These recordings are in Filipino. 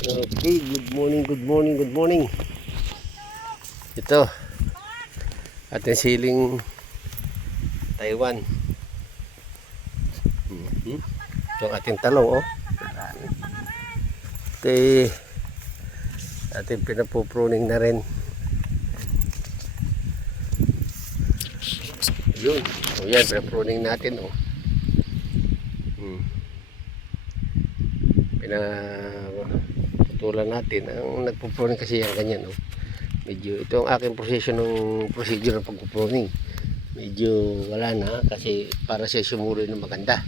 Okay, good morning. Ito, ating siling Taiwan. Ito ang ating talong, oh. Ito ating pinapupruning na rin. Yun, o yan, pinapruning natin, oh. Pinaputulan natin. Ang nagpupruning kasi yan, ganyan, oh. Medyo, ito ang aking procedure ng pagpupruning. Medyo wala na kasi para siya sumuloy na maganda.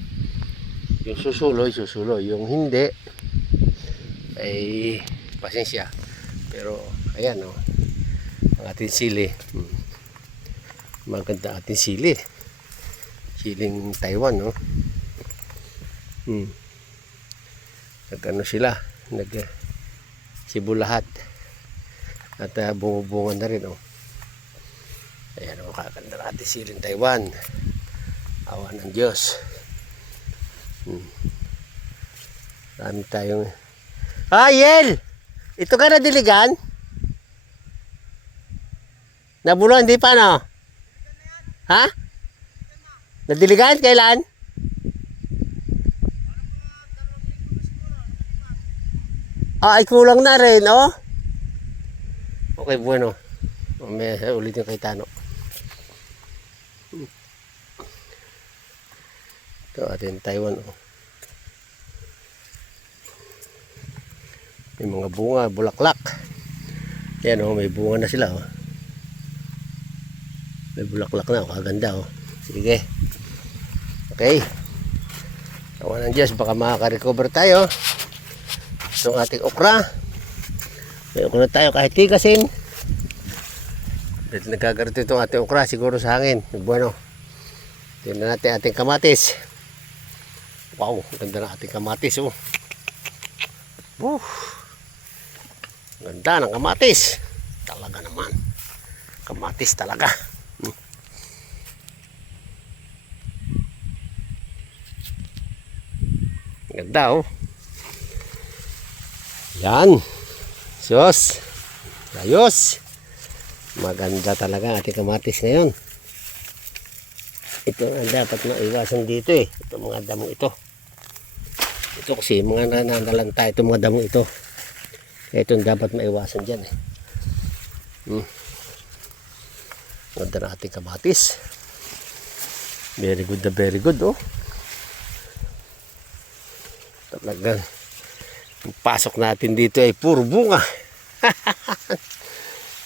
Yung susuloy. Yung hindi, ay pasensya. Pero, ayan, oh. Ang ating sili. Maganda ating sili. Siling Taiwan, no? Nagano sila, sibo lahat. At bumubungan na rin, oh. Ayan, oh, kakanda na ating siling Taiwan. Awa ng Diyos. Dami tayong... Yel! Ito ka na diligan? Nabulo, hindi pa, no? Ha? Nadiligan? Kailan? Ay kulang na rin, oh. Okay, bueno. May ulitin kay Tano. Ito atin Taiwan, oh. May mga bunga, bulaklak. Yan, oh, may bunga na sila, oh. May bulaklak na, oh. Kaganda, oh. Sige. Okay. Awa ng Diyos, baka makaka-recover tayo. Itong ating okra. May okra tayo kahit tigasin. Nagkagarito itong ating okra siguro sa hangin. Bueno. Tingnan natin ating kamatis. Wow, ganda na ating kamatis, oh. Ganda ng kamatis. Talaga naman. Kamatis talaga. Ganda, oh. Yan. Sus. Ayos. Maganda talaga ating kamatis ngayon. Ito ang dapat maiwasan dito, eh. Ito mga damo ito. Ito kasi mga nananalanta ito mga damo ito. Ito ang dapat maiwasan dyan, eh. Ganda na ating kamatis. Very good na very good, oh. Talagang yung pasok natin dito ay puro bunga.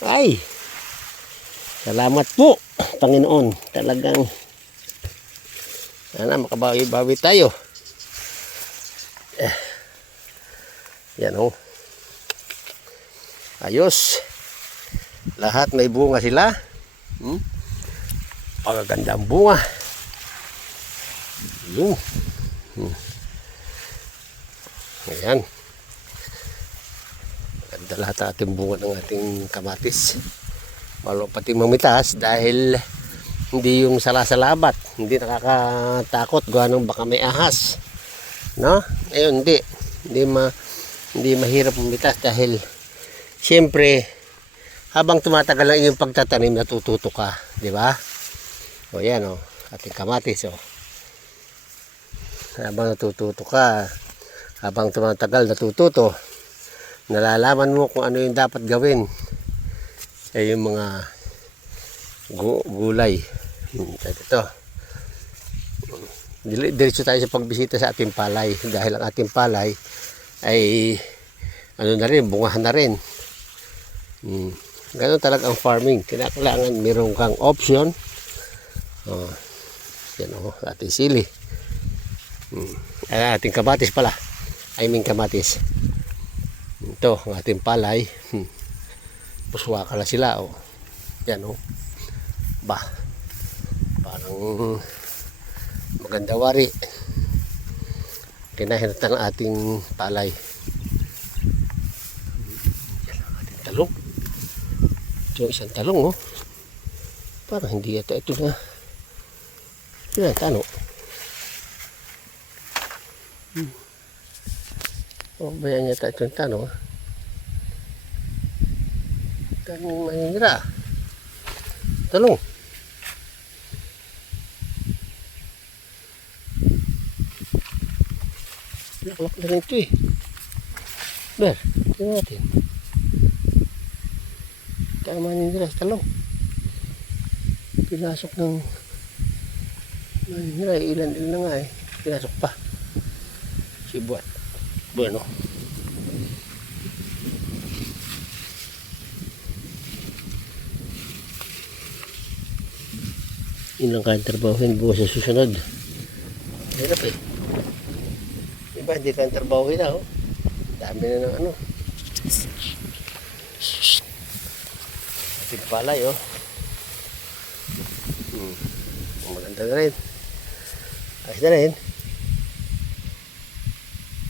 Ay, salamat po, Panginoon. Talagang sana makabawi-bawi tayo. Yan, oh. Ayos. Lahat may bunga sila. Pagaganda ang bunga. Yun. Ayan. Ganda lahat ating bunga ng ating kamatis. Malo pati mamitas dahil hindi yung salasalabat. Hindi nakakatakot. Gawa nung baka may ahas. No? Ayun, hindi. Hindi mahirap mamitas dahil siyempre habang tumatagal ang inyong pagtatanim natututo ka. Di ba? O yan, o. Ating kamatis, o. Habang natututo ka, habang tumatagal natututo, nalalaman mo kung ano yung dapat gawin. Yung mga gulay. Ito. Diretso tayo sa pagbisita sa ating palay dahil ang ating palay ay ano na rin, bungahan na rin. Ganun talaga ang farming. Kailangan meron kang option. Yan, ating sili. Ating kamatis pala. Kamatis. Ito, ang ating palay. Puswa ka na sila, oh. Yan, oh. Ba. Parang maganda wari. Kinahinatan ang ating palay. Yan ang ating talong. Ito yung isang talong, oh. Parang hindi ito na. Yan, tano. Oh, bayan yata itong tanong. Daming maninira. Talong. Laklak na rin ito eh. Ber, tingnan natin. Daming maninira sa talong. Pinasok ng maninira. Ilan-ilan na nga eh. Pinasok pa. Si Buat. Bueno. Yun lang kayang trabahuhin bukas sa susunod. Hirap eh. Diba, hindi kayang trabahuhin na, oh. Dami na ng ano. Ating palay, oh. Maganda na rin. Ayos na rin.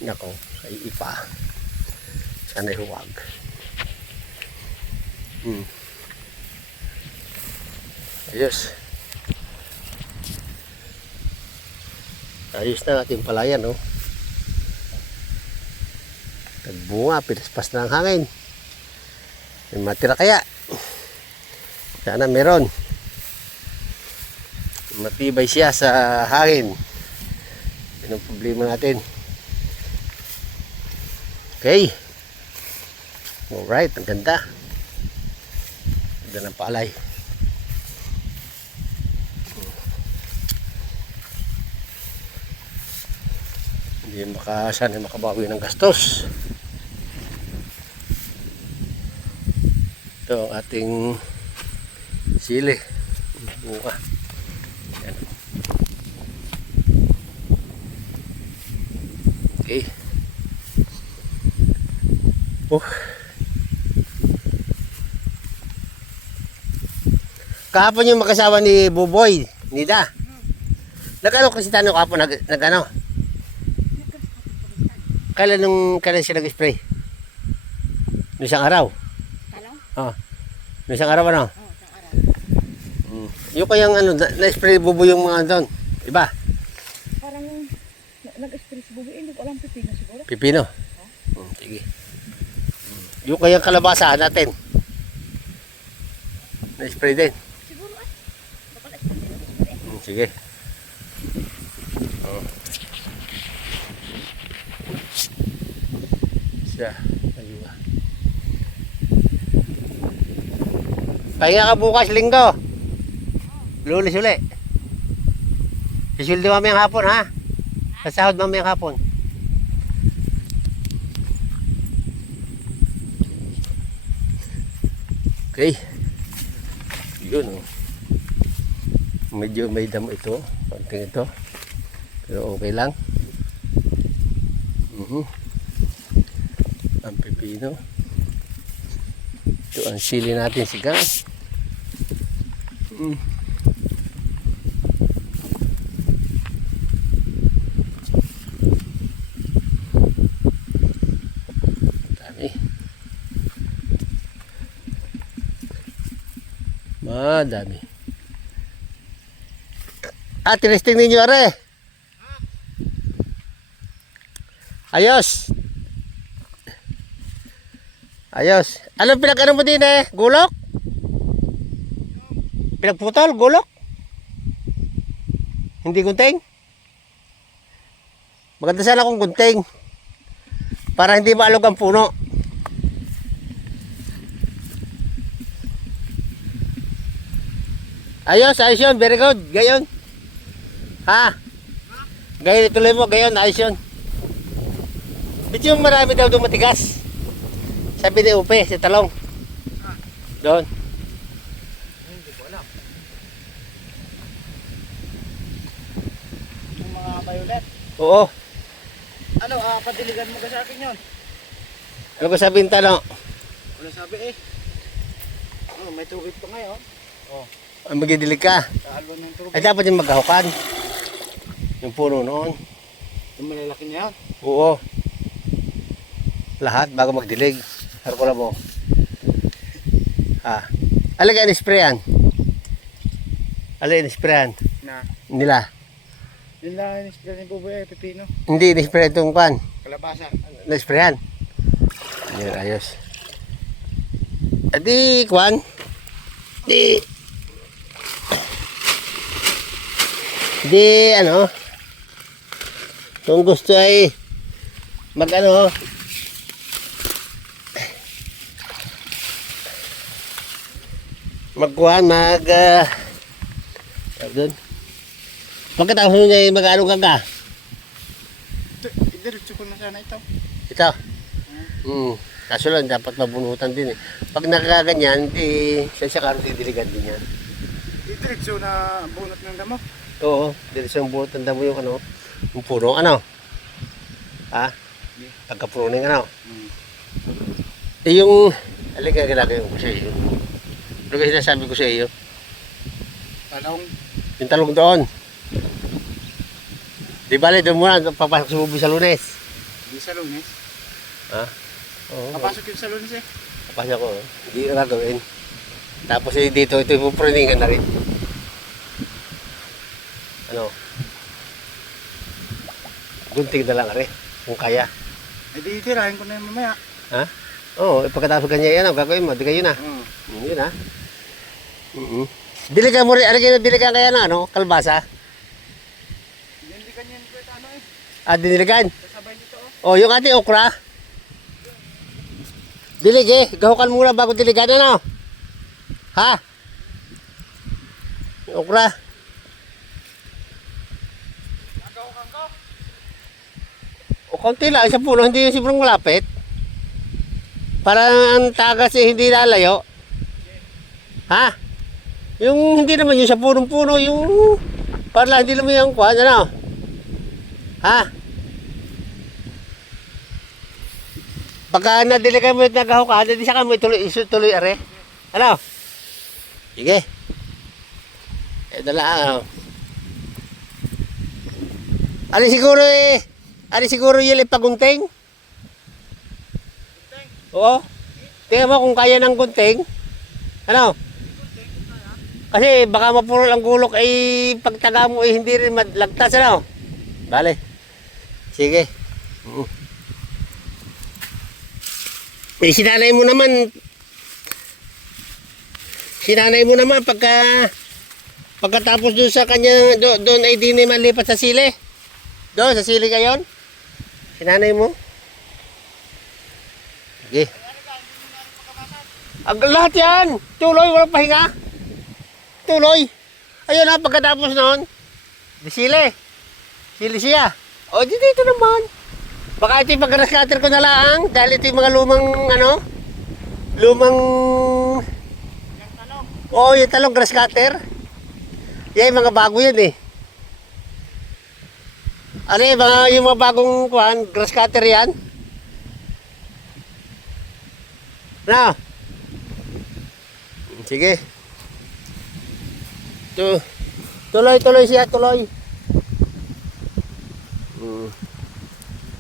Nako, ay ipa. Sana'y huwag. Ayos. Ayos na ating palayan, no? Nagbunga, pinaspas na ang hangin. May matira kaya. Sana meron. Matibay siya sa hangin. Yan ang problema natin. Okay. Alright, ang ganda. Ganda ng palay. Hindi sana makabawi ng gastos. Ito ang ating sili. Bunga. Yan. Okay. Kahapon yung makasawa ni Buboy, Nida. Nag-ano kasi tanong kahapon, nag-ano? Kailan siya nag-spray? Noong isang araw? Talong? Oo. Noong isang araw ano? Oo, isang araw. Yung kayang ano, na-spray Buboy yung mga doon. Iba? Parang nag-spray si Buboy, hindi ko alam pipino siguro. Pipino? Sige. Yung kayang kalabasa natin. Na-spray din. Siguro baka na-spray. Sige. Siya. Ayun. Pahinga ka bukas linggo. Lunes uli. Sisildo mamayang hapon ha. Kasahod mamayang hapon. Okay. Yun oh. Medyo may damo ito. Konting ito. Pero okay lang. Ang pipino. Ito ang sili natin, sigang. Dami. Madami. Tinesting ninyo are. Ayos. Ayos. Anong pinag-ano mo din eh? Gulok? Pinagputol? Gulok? Hindi gunting? Maganda sana kung gunting. Para hindi maalog ang puno. Ayos, ayos yun. Very good. Gayon. Ha? Gayon, ituloy mo. Gayon, ayos yun. Bit yung marami daw doon matigas. Sabi ni Upe, si Talong. Doon. Hindi ko alam. Yung mga violet. Oo. Ano, padiligan mo ka sa akin yun? Ano ko sabihin Talong? Wala sabi eh. Oh, may tubig pa ngayon. Oh, Ang magidilig ka. sa alwan ng tubig. Ay dapat yung magkahukan. Yung puno noon. Yung malalaki niya yan. Oo. Lahat bago magdilig. Harap ko lang mo. Ha. Alagay in-sprayan. Alagay in-sprayan. Na. Nila. Yun lang in-spray ni Buboy, pipino. Hindi in-sprayan itong pan. Kalabasa. Na-sprayan. Yan, ayos. Adi, Kwan. Di ano, kung gusto ay mag ano, magkuhan, doon. Pagkatapos niya mag-ano ka. Diretso ko na sana ito. Ito. Kaso lang, dapat mabunutan din eh. Pag nakaganyan, siya karo didiligan din yan. Diretso na bunot ng damo. Oo, dito sa bunutan mo yung ano, yung puno, ano? Ha? Pagkapuno ng ano? Yung, alika ginagawa ko sa iyo. Ano kasi sinasabi ko sa iyo? Talong. Yung talong doon. Di bale, doon muna, papasok sa bubi sa Lunes. Di sa Lunes. Ha? Oo. Papasok yun sa Lunes eh. Papasok ko, hindi ko gagawin. Tapos dito, ito yung pupraningan na rin. Ano? Gunting na lang rin, kung kaya. Eh di tirahin ko na yun mamaya. Ha? Oo, pagkatapos ganyan yan, gagawin mo, di kayo na. Yun ha. Diligan mo rin, diligan kaya na, ano, kalbasa? Diniligan yan ko ito ano eh. Ah, diniligan? Kasabay nito Oh, oh. yung ating okra. Dilig eh, gahukan muna bago diligan, ano? Ha? Yung okra. Nagawakan ko. O konti lang, isang puno, hindi yung sobrang malapit. Para ang tagas eh, hindi lalayo. Ha? Yung hindi naman yung sa punong-puno, yung para hindi naman yung kwan, ano? Ha? Pagka nadiligan mo at nagahukan, hindi saka mo ituloy are. Ano? Sige. Dala. Ali siguro yung ipagunting? Oo. Tingnan mo kung kaya ng gunting. Ano? Kasi baka mapuro ang gulok ay pagtaga mo ay hindi rin malagtas, ano? Bale. Sige. Sinanay mo naman pagkatapos doon sa kanya doon ay di na malipat sa sili. Doon sa sili kayon. Sinanay mo. Sige. Ang lahat yan. Tuloy, walang pahinga. Tuloy. Ayun na, pagkatapos noon. Di sili. Sili siya. O, dito naman. Baka ito yung pag-grass cutter ko na lang. Dahil ito yung mga lumang oo, yung talong grass cutter. Yan yung mga bago yan eh. Ano yung mga bagong grass cutter yan? Na. Sige. Tuloy siya, tuloy.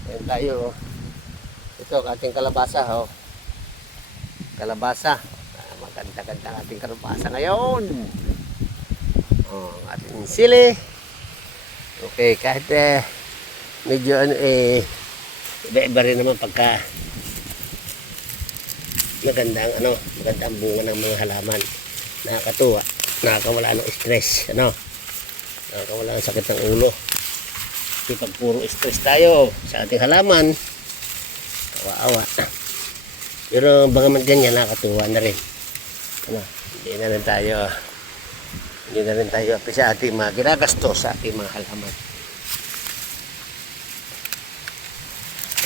Ayan tayo. Ito, ating kalabasa. Oh. Kalabasa. Maganda-ganda ang ating kalabasa ngayon. Oh, ating sili. Okay, kahit medyo iba-iba rin naman pagka maganda ang bunga ng mga halaman. Nakakatuwa, nakakawala ng stress, nakakawala ng sakit ng ulo. Kasi pag puro stress tayo sa ating halaman, kawa-awa. Pero bagaman ganyan, nakakatuwa na rin. Hindi na rin tayo sa ating mga ginagastos sa ating mga halaman.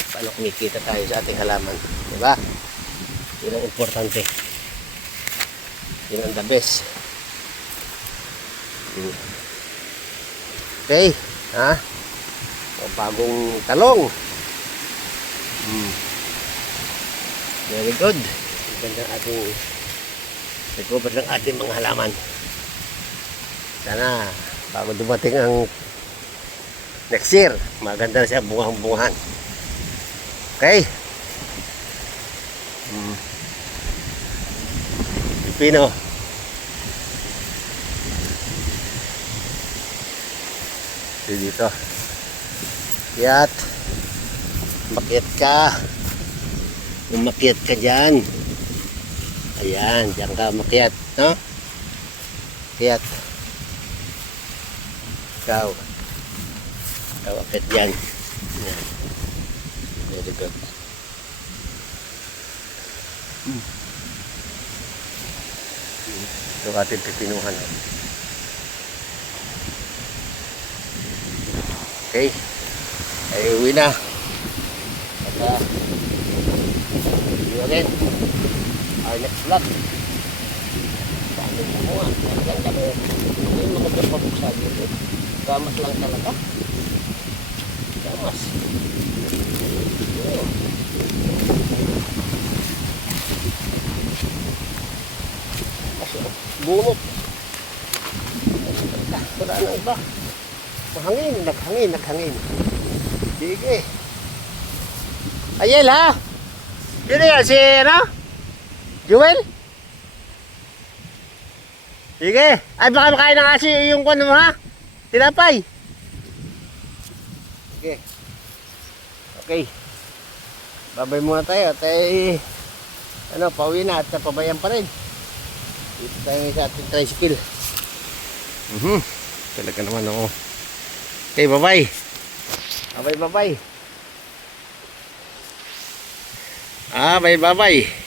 At paano kumikita tayo sa ating halaman, diba? Yun ang importante. Yun ang the best. Okay, ha? O, bagong talong. Very good. Ganda ng ating recover ng ating mga halaman. Sana bago dumating ang next year, maganda na siya bunga-bungahan. Okay? Pino. Dito. Yat. Umakyat ka. Umakyat ka dyan. Ayan, dyan ka umakyat. No? Umakyat. Ikaw. Ikaw akyat dyan. Ayan. Very good. Ito ating pipinuhan. Okay. Ay, uwi na. At, see you again. Our next vlog. Paano mo nga? Maganda mo. Hindi maganda pabuksa dito. Gamas lang talaga. Gamas. Oh. Bunot. Wala na iba. Mahangin, naghangin. Sige. Ayel ha? Sino yan? Si ano? Jewel? Sige. Ay baka makain na kasi yung kwan mo ha? Tinapay. Sige. Okay. Babay muna tayo. Tayo ano, pauwi na at pabayan pa rin. Dito tayo sa ating tricycle. Talaga naman ako. Okay, bye-bye. Bye-bye. Bye-bye.